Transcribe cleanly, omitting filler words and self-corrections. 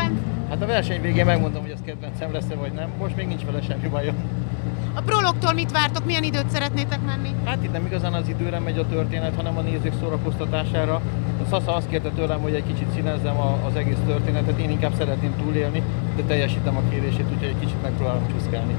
kedvenc? Hát a verseny végén megmondom, hogy ez kedvencem lesz-e vagy nem. Most még nincs vele semmi bajom. A prologtól mit vártok? Milyen időt szeretnétek menni? Hát itt nem igazán az időre megy a történet, hanem a nézők szórakoztatására. A Sasa azt kérte tőlem, hogy egy kicsit színezzem az egész történetet. Én inkább szeretném túlélni, de teljesítem a kérését, úgyhogy egy kicsit megpróbálom csúszkálni.